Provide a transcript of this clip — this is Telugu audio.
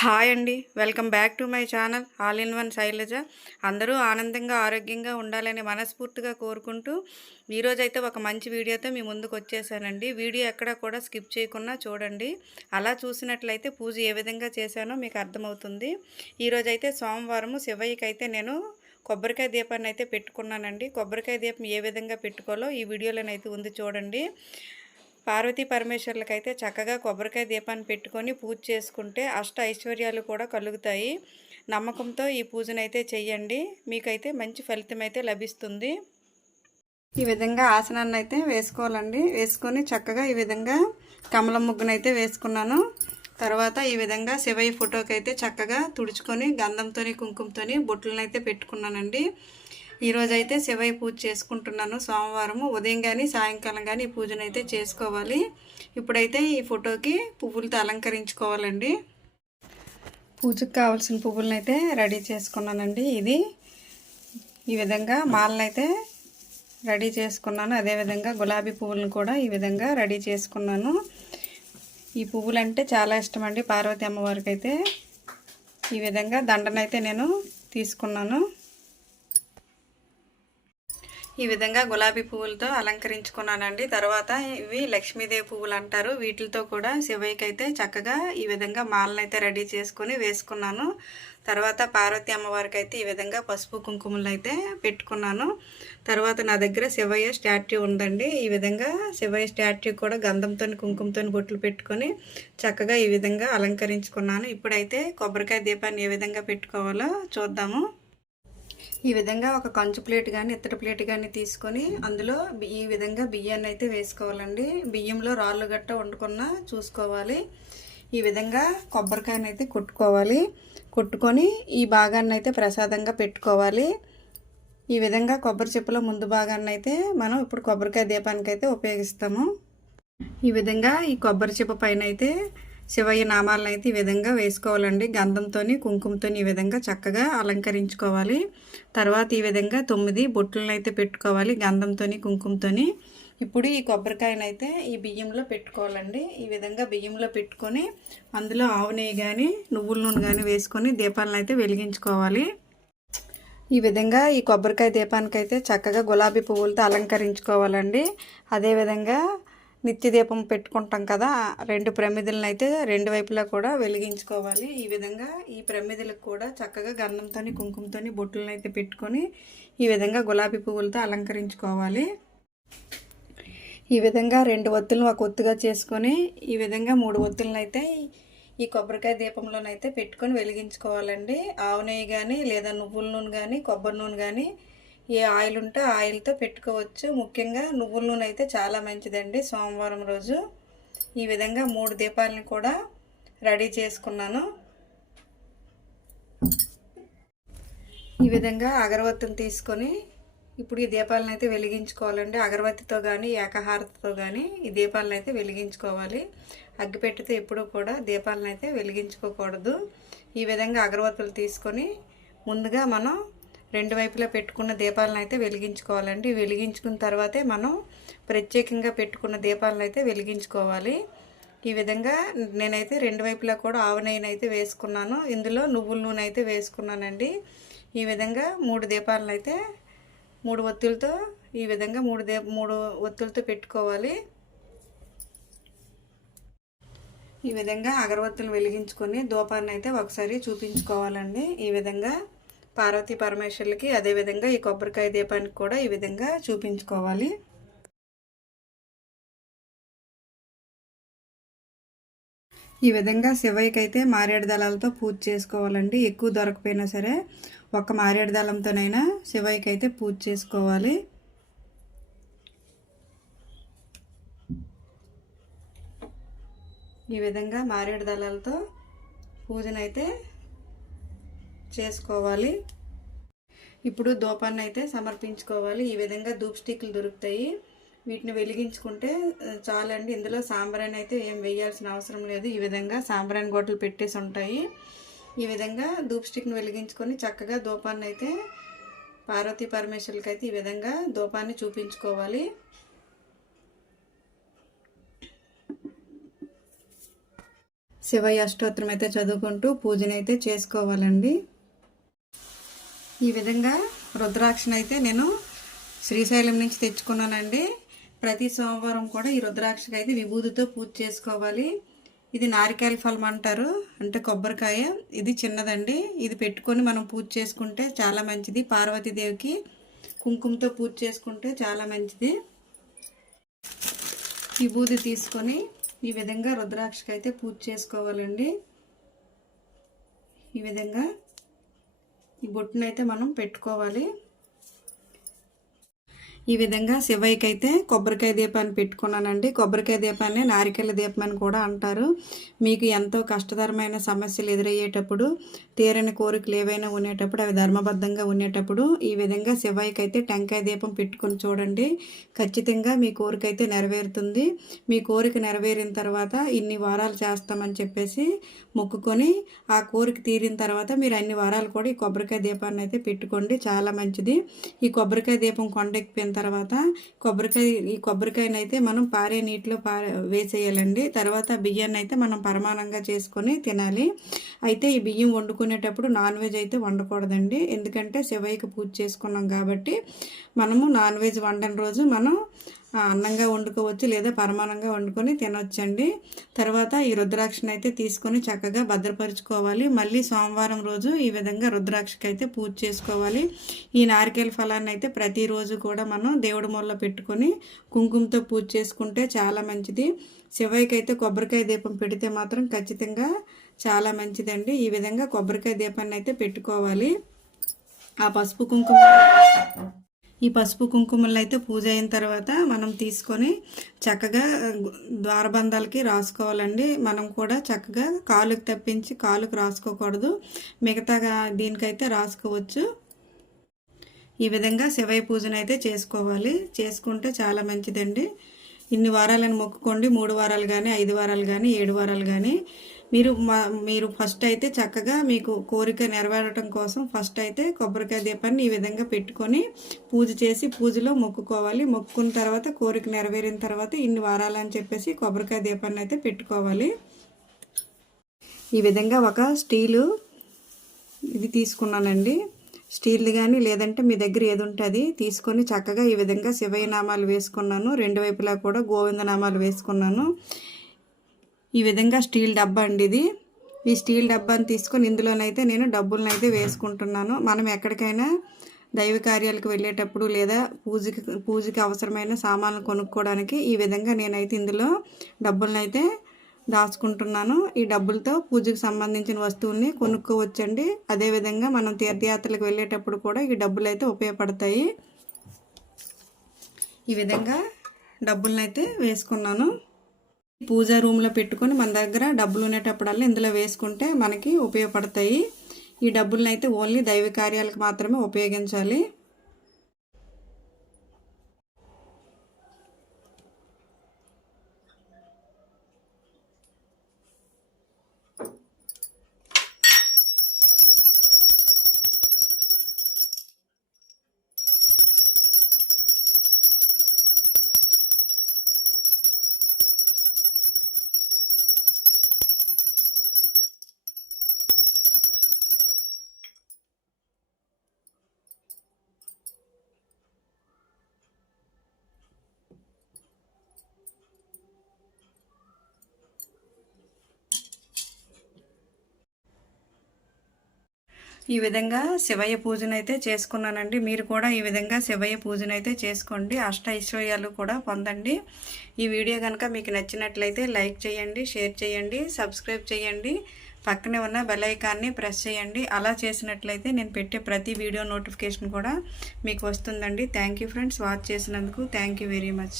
హాయ్ అండి. Welcome back to my channel all in one Shailaja. అందరూ ఆనందంగా ఆరోగ్యంగా ఉండాలని మనస్ఫూర్తిగా కోరుకుంటూ ఈరోజైతే ఒక మంచి వీడియోతో మీ ముందుకు వచ్చేసానండి. వీడియో ఎక్కడ కూడా స్కిప్ చేయకుండా చూడండి. అలా చూసినట్లయితే పూజ ఏ విధంగా చేశానో మీకు అర్థమవుతుంది. ఈరోజైతే సోమవారం శివయ్యకైతే నేను కొబ్బరికాయ దీపాన్ని అయితే పెట్టుకున్నానండి. కొబ్బరికాయ దీపం ఏ విధంగా పెట్టుకోవాలో ఈ వీడియోలోనైతే ఉంది చూడండి. పార్వతీ పరమేశ్వర్లకైతే చక్కగా కొబ్బరికాయ దీపాన్ని పెట్టుకొని పూజ చేసుకుంటే అష్ట ఐశ్వర్యాలు కూడా కలుగుతాయి. నమ్మకంతో ఈ పూజనైతే చెయ్యండి. మీకైతే మంచి ఫలితం అయితే లభిస్తుంది. ఈ విధంగా ఆసనాన్ని అయితే వేసుకోవాలండి. వేసుకొని చక్కగా ఈ విధంగా కమలం ముగ్గునైతే వేసుకున్నాను. తర్వాత ఈ విధంగా శివయ్య ఫోటోకి అయితే చక్కగా తుడుచుకొని గంధంతోని కుంకుమతోని బొట్లనైతే పెట్టుకున్నానండి. ఈరోజైతే శివయ్య పూజ చేసుకుంటున్నాను. సోమవారము ఉదయం కానీ సాయంకాలం కానీ ఈ పూజను అయితే చేసుకోవాలి. ఇప్పుడైతే ఈ ఫోటోకి పువ్వులతో అలంకరించుకోవాలండి. పూజకు కావాల్సిన పువ్వులను అయితే రెడీ చేసుకున్నానండి ఇది. ఈ విధంగా మాలనైతే రెడీ చేసుకున్నాను. అదేవిధంగా గులాబీ పువ్వులను కూడా ఈ విధంగా రెడీ చేసుకున్నాను. ఈ పువ్వులు అంటే చాలా ఇష్టం అండి పార్వతి అమ్మవారికి అయితే ఈ విధంగా దండనైతే నేను తీసుకున్నాను. ఈ విధంగా గులాబీ పువ్వులతో అలంకరించుకున్నానండి. తర్వాత ఇవి లక్ష్మీదేవి పువ్వులు అంటారు వీటితో కూడా శివయ్యకి అయితే చక్కగా ఈ విధంగా మాలను అయితే రెడీ చేసుకొని వేసుకున్నాను. తర్వాత పార్వతి అమ్మవారికి అయితే ఈ విధంగా పసుపు కుంకుమలు అయితే పెట్టుకున్నాను. తర్వాత నా దగ్గర శివయ్య స్టాట్యూ ఉందండి. ఈ విధంగా శివయ్య స్టాట్యూ కూడా గంధంతో కుంకుమతో బొట్లు పెట్టుకొని చక్కగా ఈ విధంగా అలంకరించుకున్నాను. ఇప్పుడైతే కొబ్బరికాయ దీపాన్ని ఏ విధంగా పెట్టుకోవాలో చూద్దాము. ఈ విధంగా ఒక కంచు ప్లేట్ కానీ ఇత్తడి ప్లేట్ కానీ తీసుకొని అందులో ఈ విధంగా బియ్యాన్ని అయితే వేసుకోవాలండి. బియ్యంలో రాళ్ళు గట్ట వండుకున్న చూసుకోవాలి. ఈ విధంగా కొబ్బరికాయని అయితే కొట్టుకోవాలి. కొట్టుకొని ఈ భాగాన్ని అయితే ప్రసాదంగా పెట్టుకోవాలి. ఈ విధంగా కొబ్బరి చెప్పులో ముందు భాగాన్ని అయితే మనం ఇప్పుడు కొబ్బరికాయ దీపానికి అయితే ఉపయోగిస్తాము. ఈ విధంగా ఈ కొబ్బరి చెప్పు పైన అయితే శివయ్య నామాలను అయితే ఈ విధంగా వేసుకోవాలండి. గంధంతో కుంకుమతో ఈ విధంగా చక్కగా అలంకరించుకోవాలి. తర్వాత ఈ విధంగా తొమ్మిది బొట్లను అయితే పెట్టుకోవాలి. గంధంతో కుంకుమతో ఇప్పుడు ఈ కొబ్బరికాయను అయితే ఈ బియ్యంలో పెట్టుకోవాలండి. ఈ విధంగా బియ్యంలో పెట్టుకొని అందులో ఆవు నెయ్యి కానీ నువ్వుల నూనె కానీ వేసుకొని దీపాలను అయితే వెలిగించుకోవాలి. ఈ విధంగా ఈ కొబ్బరికాయ దీపానికి అయితే చక్కగా గులాబీ పువ్వులతో అలంకరించుకోవాలండి. అదేవిధంగా నిత్య దీపం పెట్టుకుంటాం కదా రెండు ప్రమిదలను అయితే రెండు వైపులా కూడా వెలిగించుకోవాలి. ఈ విధంగా ఈ ప్రమిదలకు కూడా చక్కగా గంధంతో కుంకుమతో బొట్టులను అయితే పెట్టుకొని ఈ విధంగా గులాబీ పువ్వులతో అలంకరించుకోవాలి. ఈ విధంగా రెండు ఒత్తులను ఒక ఒత్తుగా చేసుకొని ఈ విధంగా మూడు ఒత్తులను అయితే ఈ కొబ్బరికాయ దీపంలోనైతే పెట్టుకొని వెలిగించుకోవాలండి. ఆవు నెయ్యి కానీ లేదా నువ్వుల నూనె కానీ కొబ్బరి నూనె కానీ ఏ ఆయిల్ ఉంటే ఆయిల్తో పెట్టుకోవచ్చు. ముఖ్యంగా నువ్వుల నూనె అయితే చాలా మంచిదండి సోమవారం రోజు. ఈ విధంగా మూడు దీపాలని కూడా రెడీ చేసుకున్నాను. ఈ విధంగా అగరవత్తిని తీసుకొని ఇప్పుడు ఈ దీపాలను అయితే వెలిగించుకోవాలండి. అగరబత్తితో కానీ ఏకహారతితో కానీ ఈ దీపాలను అయితే వెలిగించుకోవాలి. అగ్గిపెట్టితో ఎప్పుడూ కూడా దీపాలను అయితే వెలిగించుకోకూడదు. ఈ విధంగా అగరబత్తులు తీసుకొని ముందుగా మనం రెండు వైపులా పెట్టుకున్న దీపాలను అయితే వెలిగించుకోవాలండి. వెలిగించుకున్న తర్వాతే మనం ప్రత్యేకంగా పెట్టుకున్న దీపాలను అయితే వెలిగించుకోవాలి. ఈ విధంగా నేనైతే రెండు వైపులా కూడా ఆవు నెయ్యిని అయితే వేసుకున్నాను. ఇందులో నువ్వుల నూనె అయితే వేసుకున్నానండి. ఈ విధంగా మూడు దీపాలను అయితే మూడు ఒత్తులతో ఈ విధంగా మూడు దీప మూడు ఒత్తులతో పెట్టుకోవాలి. ఈ విధంగా అగరవత్తులు వెలిగించుకొని దూపాన్ని అయితే ఒకసారి చూపించుకోవాలండి. ఈ విధంగా పార్వతీ పరమేశ్వర్లకి అదేవిధంగా ఈ కొబ్బరికాయ దీపానికి కూడా ఈ విధంగా చూపించుకోవాలి. ఈ విధంగా శివయ్యకి అయితే మారేడు దళాలతో పూజ చేసుకోవాలండి. ఎక్కువ దొరకపోయినా సరే ఒక మారేడు దళంతోనైనా శివయ్యకి అయితే పూజ చేసుకోవాలి. ఈ విధంగా మారేడు దళాలతో పూజనైతే చేసుకోవాలి. ఇప్పుడు దూపాన్ని అయితే సమర్పించుకోవాలి. ఈ విధంగా ధూప్ స్టిక్లు దొరుకుతాయి. వీటిని వెలిగించుకుంటే చాలండి. ఇందులో సాంబ్రాన్ అయితే ఏం వేయాల్సిన అవసరం లేదు. ఈ విధంగా సాంబ్రాన్ గోటలు పెట్టేసి ఉంటాయి. ఈ విధంగా ధూప్ స్టిక్ని వెలిగించుకొని చక్కగా దూపాన్ని అయితే పార్వతీ పరమేశ్వరులకి అయితే ఈ విధంగా దూపాన్ని చూపించుకోవాలి. శివయ్య అష్టోత్తరం అయితే చదువుకుంటూ పూజనైతే చేసుకోవాలండి. ఈ విధంగా రుద్రాక్షను అయితే నేను శ్రీశైలం నుంచి తెచ్చుకున్నానండి. ప్రతి సోమవారం కూడా ఈ రుద్రాక్షకి అయితే విభూతితో పూజ చేసుకోవాలి. ఇది నారికాయల ఫలం అంటారు అంటే కొబ్బరికాయ. ఇది చిన్నదండి. ఇది పెట్టుకొని మనం పూజ చేసుకుంటే చాలా మంచిది. పార్వతీదేవికి కుంకుమతో పూజ చేసుకుంటే చాలా మంచిది. విభూతి తీసుకొని ఈ విధంగా రుద్రాక్షకి అయితే పూజ చేసుకోవాలండి. ఈ విధంగా ఈ బొట్టునైతే మనం పెట్టుకోవాలి. ఈ విధంగా శివయ్యకి అయితే కొబ్బరికాయ దీపాన్ని పెట్టుకున్నానండి. కొబ్బరికాయ దీపాన్ని నారికెళ్ళ దీపం అని కూడా అంటారు. మీకు ఎంతో కష్టతరమైన సమస్యలు ఎదురయ్యేటప్పుడు తీరని కోరికలు ఏవైనా ఉండేటప్పుడు అవి ధర్మబద్ధంగా ఉండేటప్పుడు ఈ విధంగా శివయ్యకి అయితే టెంకాయ దీపం పెట్టుకొని చూడండి. ఖచ్చితంగా మీ కోరిక అయితే నెరవేరుతుంది. మీ కోరిక నెరవేరిన తర్వాత ఇన్ని వారాలు చేస్తామని చెప్పేసి మొక్కుకొని ఆ కోరిక తీరిన తర్వాత మీరు అన్ని వారాలు కూడా ఈ కొబ్బరికాయ దీపాన్ని అయితే పెట్టుకోండి. చాలా మంచిది. ఈ కొబ్బరికాయ దీపం కొండెక్కిపోయిన తర్వాత కొబ్బరికాయ ఈ కొబ్బరికాయని అయితే మనం పారే నీటిలో పారే వేసేయాలండి. తర్వాత బియ్యాన్ని అయితే మనం పరమానంగా చేసుకొని తినాలి. అయితే ఈ బియ్యం వండుకునేటప్పుడు నాన్ వెజ్ అయితే వండకూడదండి. ఎందుకంటే శివయ్యకి పూజ చేసుకున్నాం కాబట్టి మనము నాన్ వెజ్ వండని రోజు మనం అన్నంగా వండుకోవచ్చు లేదా పరమానంగా వండుకొని తినొచ్చండి. తర్వాత ఈ రుద్రాక్షని అయితే తీసుకొని చక్కగా భద్రపరుచుకోవాలి. మళ్ళీ సోమవారం రోజు ఈ విధంగా రుద్రాక్షకి అయితే పూజ చేసుకోవాలి. ఈ నారికేల ఫలాన్ని అయితే ప్రతిరోజు కూడా మనం దేవుడి మొల్ల పెట్టుకొని కుంకుమతో పూజ చేసుకుంటే చాలా మంచిది. శివయ్యకైతే అయితే కొబ్బరికాయ దీపం పెడితే మాత్రం ఖచ్చితంగా చాలా మంచిదండి. ఈ విధంగా కొబ్బరికాయ దీపాన్ని అయితే పెట్టుకోవాలి. ఆ పసుపు కుంకుమ ఈ పసుపు కుంకుమలు అయితే పూజ అయిన తర్వాత మనం తీసుకొని చక్కగా ద్వారబంధాలకి రాసుకోవాలండి. మనం కూడా చక్కగా కాలుకి తప్పించి కాలుకు రాసుకోకూడదు. మిగతాగా దీనికైతే రాసుకోవచ్చు. ఈ విధంగా శివయ పూజను అయితే చేసుకోవాలి. చేసుకుంటే చాలా మంచిదండి. ఇన్ని వారాలను మొక్కుకోండి. మూడు వారాలు కానీ ఐదు వారాలు కానీ ఏడు వారాలు కానీ మీరు మా మీరు ఫస్ట్ అయితే చక్కగా మీకు కోరిక నెరవేరటం కోసం ఫస్ట్ అయితే కొబ్బరికాయ దీపాన్ని ఈ విధంగా పెట్టుకొని పూజ చేసి పూజలో మొక్కుకోవాలి. మొక్కుకున్న తర్వాత కోరిక నెరవేరిన తర్వాత ఇన్ని వారాలు అని చెప్పేసి కొబ్బరికాయ దీపాన్ని అయితే పెట్టుకోవాలి. ఈ విధంగా ఒక స్టీలు ఇది తీసుకున్నానండి. స్టీల్ది కానీ లేదంటే మీ దగ్గర ఏది ఉంటుంది తీసుకొని చక్కగా ఈ విధంగా శివయ్య నామాలు వేసుకున్నాను. రెండు వైపులా కూడా గోవింద నామాలు వేసుకున్నాను. ఈ విధంగా స్టీల్ డబ్బా అండి ఇది. ఈ స్టీల్ డబ్బాని తీసుకొని ఇందులోనైతే నేను డబ్బులనైతే వేసుకుంటున్నాను. మనం ఎక్కడికైనా దైవ కార్యాలకు వెళ్ళేటప్పుడు లేదా పూజకి పూజకి అవసరమైన సామాన్లు కొనుక్కోవడానికి ఈ విధంగా నేనైతే ఇందులో డబ్బులనైతే అయితే దాచుకుంటున్నాను. ఈ డబ్బులతో పూజకు సంబంధించిన వస్తువుల్ని కొనుక్కోవచ్చండి. అదేవిధంగా మనం తీర్థయాత్రలకు వెళ్ళేటప్పుడు కూడా ఈ డబ్బులు అయితే ఉపయోగపడతాయి. ఈ విధంగా డబ్బులనైతే వేసుకున్నాను. పూజా రూమ్లో పెట్టుకొని మన దగ్గర డబ్బులు ఉండేటప్పుడల్లా ఇందులో వేసుకుంటే మనకి ఉపయోగపడతాయి. ఈ డబ్బులను అయితే ఓన్లీ దైవ కార్యాలకు మాత్రమే ఉపయోగించాలి. ఈ విధంగా శివయ్య పూజనైతే చేసుకున్నానండి. మీరు కూడా ఈ విధంగా శివయ్య పూజనైతే చేసుకోండి. అష్ట ఐశ్వర్యాలు కూడా పొందండి. ఈ వీడియో కనుక మీకు నచ్చినట్లయితే లైక్ చేయండి షేర్ చేయండి సబ్స్క్రైబ్ చేయండి. పక్కనే ఉన్న బెల్ ఐకాన్ని ప్రెస్ చేయండి. అలా చేసినట్లయితే నేను పెట్టే ప్రతి వీడియో నోటిఫికేషన్ కూడా మీకు వస్తుందండి. Thank friends. వాచ్ చేసినందుకు థ్యాంక్ వెరీ మచ్.